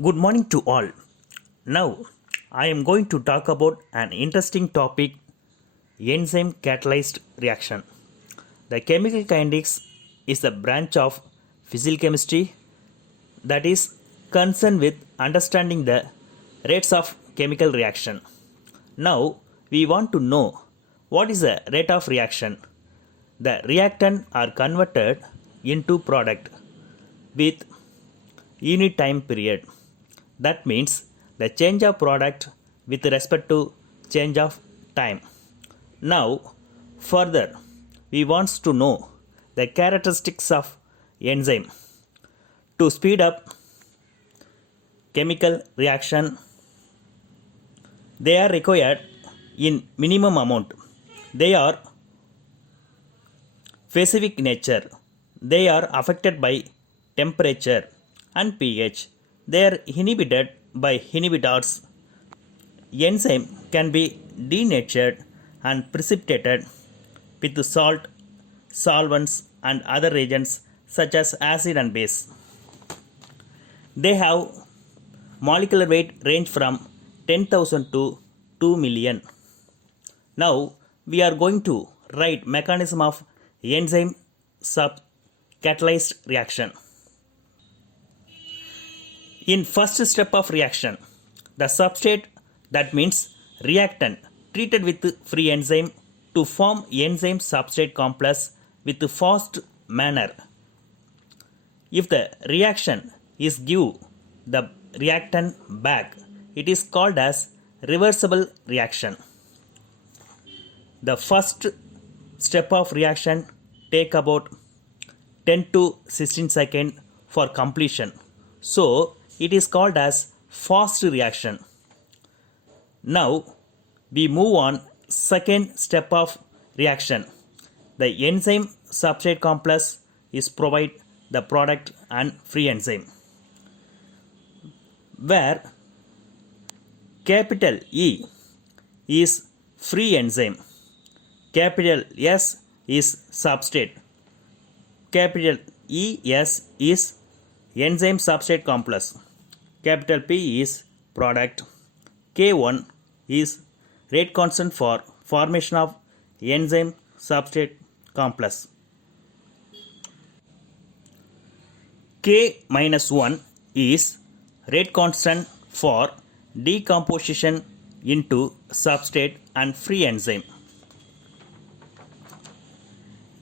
Good morning to all. Now, I am going to talk about an interesting topic enzyme catalyzed reaction. The chemical kinetics is the branch of physical chemistry that is concerned with understanding the rates of chemical reaction. Now, we want to know what is the rate of reaction. The reactant are converted into product with unit time period. That means the change of product with respect to change of time. Now, further, we want to know the characteristics of enzyme. To speed up chemical reaction, they are required in minimum amount. They are specific nature. They are affected by temperature and pH. They are inhibited by inhibitors. Enzyme can be denatured and precipitated with salt, solvents, and other reagents such as acid and base. They have molecular weight range from 10,000 to 2 million. Now we are going to write mechanism of enzyme sub catalyzed reaction. In first step of reaction, the substrate, that means reactant, treated with free enzyme to form enzyme substrate complex with fast manner. If the reaction is give the reactant back, it is called as reversible reaction. The first step of reaction take about 10 to 16 seconds for completion. So it is called as fast reaction. Now we move on second step of reaction. The enzyme substrate complex is provide the product and free enzyme, where capital E is free enzyme, capital S is substrate, capital ES is enzyme substrate complex, capital P is product, K1 is rate constant for formation of enzyme substrate complex. K minus 1 is rate constant for decomposition into substrate and free enzyme.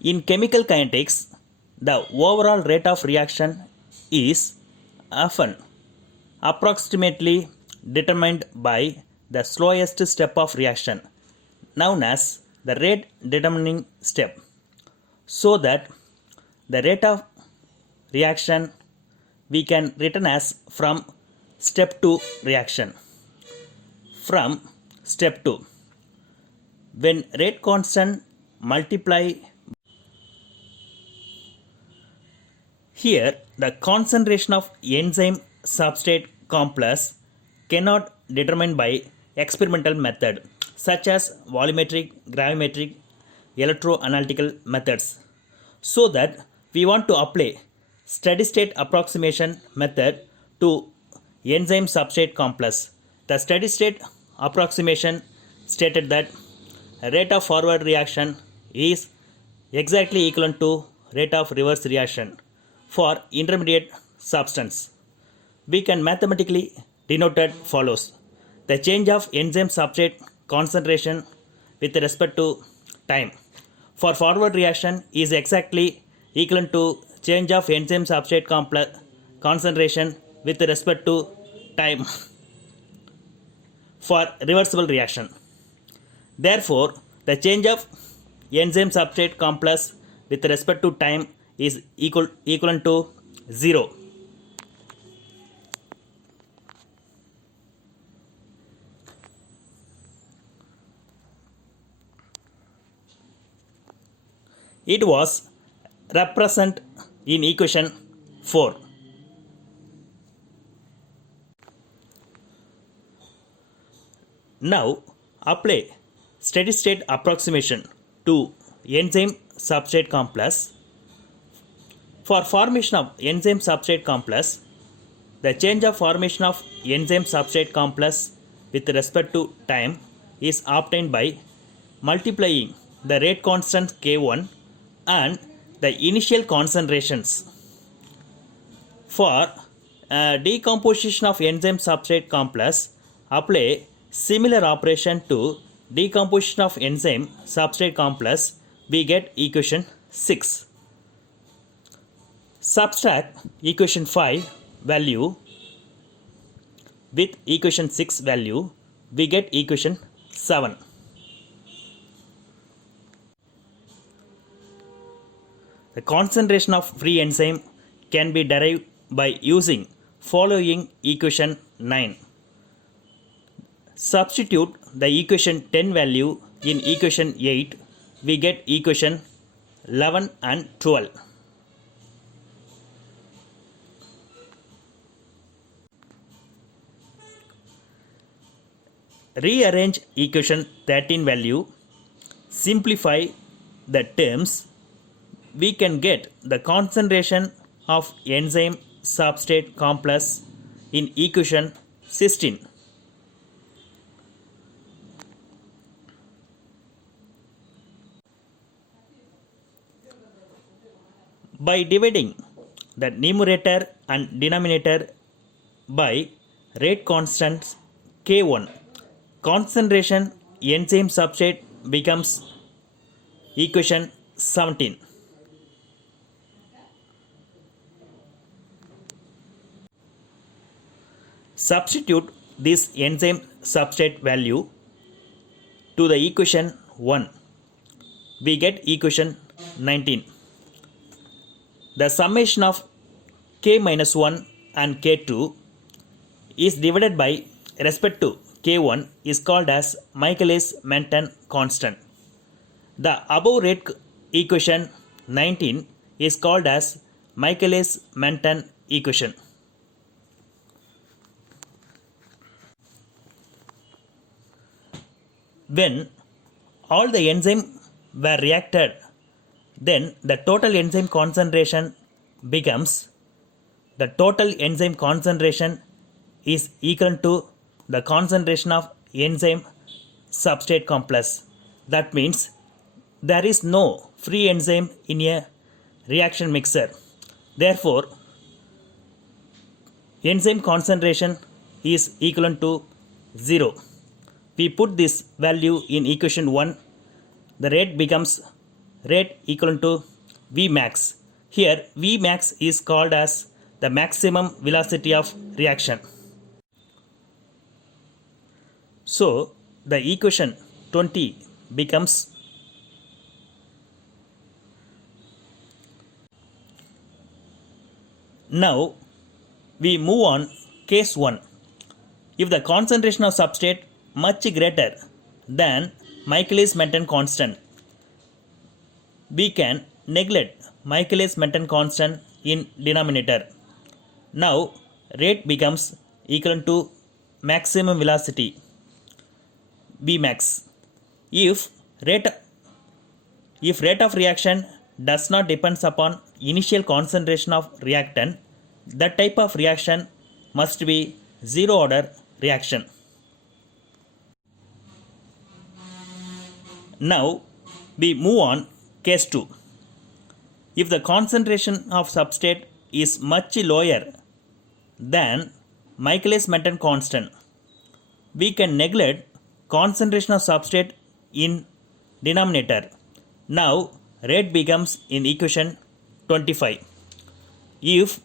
In chemical kinetics, the overall rate of reaction is often approximately determined by the slowest step of reaction, known as the rate determining step, so that the rate of reaction we can written as from step 2 reaction. From step 2, when rate constant multiply, here the concentration of enzyme substrate complex cannot determine by experimental method such as volumetric, gravimetric, electroanalytical methods, so that we want to apply steady state approximation method to enzyme substrate complex. The steady state approximation stated that rate of forward reaction is exactly equivalent to rate of reverse reaction for intermediate substance. We can mathematically denote it follows: the change of enzyme substrate concentration with respect to time for forward reaction is exactly equivalent to change of enzyme substrate complex concentration with respect to time for reversible reaction. Therefore, the change of enzyme substrate complex with respect to time is equivalent to 0. It was represent in equation 4. Now apply steady state approximation to enzyme substrate complex. For formation of enzyme substrate complex, The change of formation of enzyme substrate complex with respect to time is obtained by multiplying the rate constant K1 and the initial concentrations. For decomposition of enzyme substrate complex, apply similar operation to decomposition of enzyme substrate complex, we get equation 6. Subtract equation 5 value with equation 6 value, we get equation 7. The concentration of free enzyme can be derived by using following equation 9. Substitute the equation 10 value in equation 8, we get equation 11 and 12. Rearrange equation 13 value, simplify the terms, we can get the concentration of enzyme substrate complex in equation 16. By dividing the numerator and denominator by rate constants K1, concentration enzyme substrate becomes equation 17. Substitute this enzyme substrate value to the equation 1. We get equation 19. The summation of k minus 1 and k2 is divided by respect to k1 is called as Michaelis-Menten constant. The above rate equation 19 is called as Michaelis-Menten equation. When all the enzymes were reacted, then the total enzyme concentration becomes, the total enzyme concentration is equal to the concentration of enzyme substrate complex. That means there is no free enzyme in a reaction mixer. Therefore, enzyme concentration is equivalent to 0. We put this value in equation 1. The rate becomes rate equivalent to Vmax. Here Vmax is called as the maximum velocity of reaction. So the equation 20 becomes now we move on case 1. If the concentration of substrate much greater than Michaelis-Menten constant, we can neglect Michaelis-Menten constant in denominator. Now rate becomes equal to maximum velocity Vmax. If rate of reaction does not depend upon initial concentration of reactant, that type of reaction must be zero order reaction. Now we move on case 2. If the concentration of substrate is much lower than Michaelis-Menten constant, we can neglect concentration of substrate in denominator. Now rate becomes in equation 25. If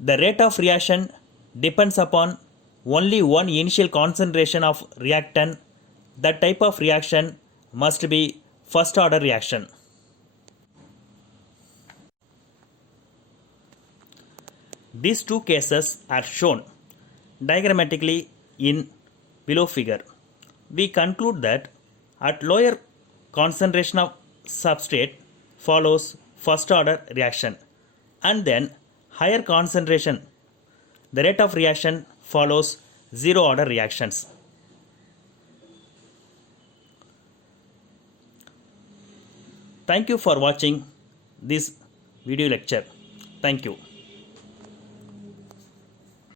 the rate of reaction depends upon only one initial concentration of reactant, that type of reaction must be first order reaction. These two cases are shown diagrammatically in below figure. We conclude that at lower concentration of substrate follows first order reaction, and then higher concentration, the rate of reaction follows zero order reactions. Thank you for watching this video lecture. Thank you.